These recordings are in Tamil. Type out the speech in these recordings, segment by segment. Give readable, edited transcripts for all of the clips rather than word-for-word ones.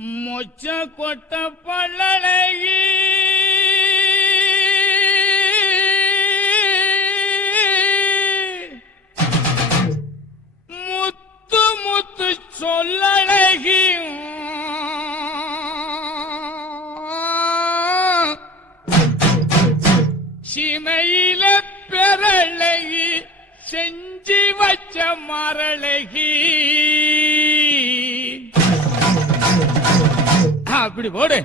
மொச்ச கொட்ட பல்லழகி முத்து முத்து சொல்லழகி சிமையில பெறழகி செஞ்சி வச்ச மரழகி அப்படி போடு.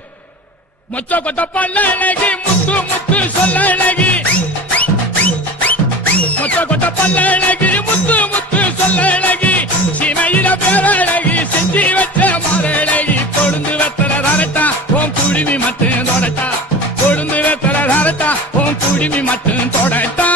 மொச்ச கொட்ட பல்லழகி முத்து முத்து சொல்லழகி மொச்ச கொட்ட பல்லழகி முத்து முத்து சொல்லழகி சிமையில பேரழகி செஞ்சி வச்ச மரழகி கொழுந்து வெத்தல தரட்டா உன் குடிமி மட்டும் தொடட்டா கொழுந்து வெத்தல தரட்டா உன் குடிமி மட்டும் தொடட்டா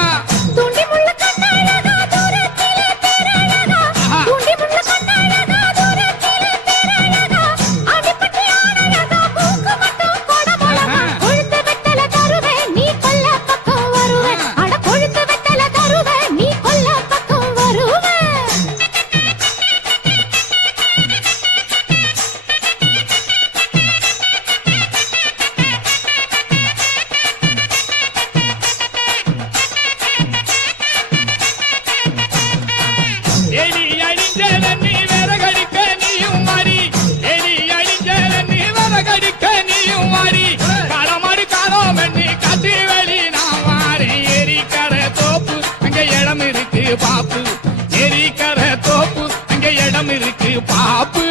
பாப்பு எரிக்கர தோப்பு அங்க இடம் இருக்கு பாப்பு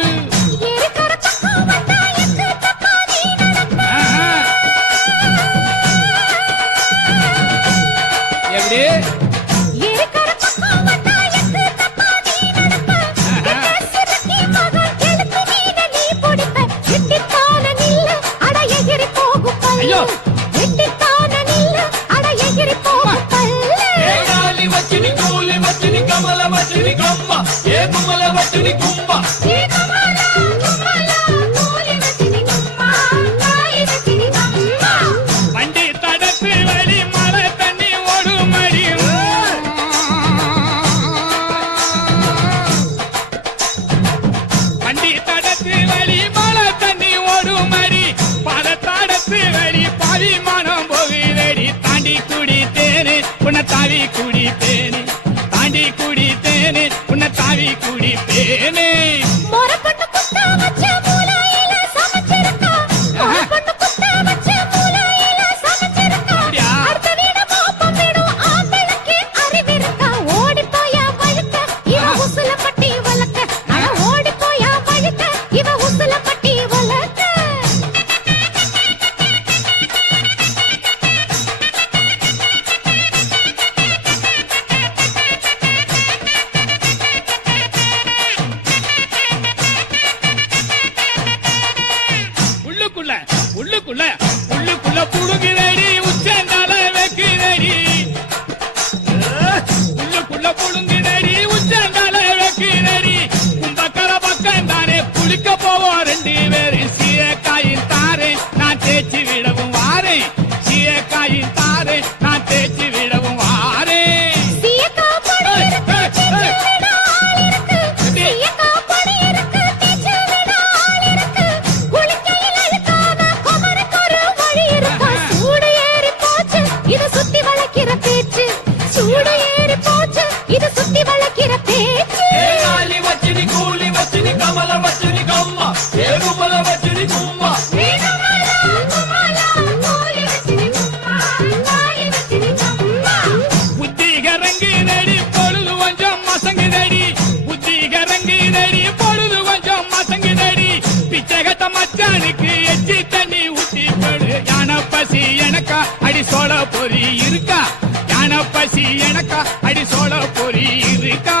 எப்படி ஐயோ కమల వటిని గమ్మ ఏ కమల వటిని గుమ్మ ఏ కమల కమల కోలి వటిని గుమ్మ నాయి వటిని గమ్మ வண்டி தடத்து வழி மழை தண்ணி ஓடுமடி வண்டி தடத்து வழி மழை தண்ணி ஓடுமடி பல தடத்து வழி பரிமாணம் போகிறடி தாண்டி குடித்தேனே உன்னை தாவி குடித்தேனே தாண்டி குடித்தேனே உன்னை தாவி குடிப்பேனே மொரப்பட்டு குத்தா வச்ச மூலையில சமைச்சிருக்கா மொரப்பட்டு குத்தா வச்ச மூலையில சமைச்சிருக்கா அடுத்த வீட பாப்பம் விடும் ஆம்பளுக்கு அறிவிருக்கா ஓடி போயா வழுக்க இவ உசுல பட்டி வளக்க அட ஓடி போயா வழுக்க இவ உசுல பட்டி வளக்க உள்ளுக்குள்ள உள்ளுக்குள்ள புடுங்குதடி உச்சந்தால வைக்குதடி உள்ளுக்குள்ள புடுங்குதடி உச்சந்தால வைக்குதடி கும்பக்கர பக்கம் தானே குளிக்க போவோம் ரெண்டு பேரும் சீயக்காயின் தாரே நான் தேய்ச்சி விடவும் வாரேன் சீயக்காயின் தாரே நான் தேய்ச்சி விடவும் வாரேன் కమల వటిని గమ్మ ఏ కమల వటిని గుమ్మ ఏ కమల కమల కోలి వటిని గుమ్మ నాయి వటిని గమ్మ புத்தி கரங்குதடி பொழுது கொஞ்சம் மசங்குதடி புத்தி கரங்குதடி பொழுது கொஞ்சம் மசங்குதடி பிச்சைகட்ட மச்சானுக்கு எச்சி தண்ணி ஊத்தி போடு யானை பசி எனக்கா அடி சோள பொறி இருக்கா யானை பசி எனக்கா அடி சோள பொறி இருக்கா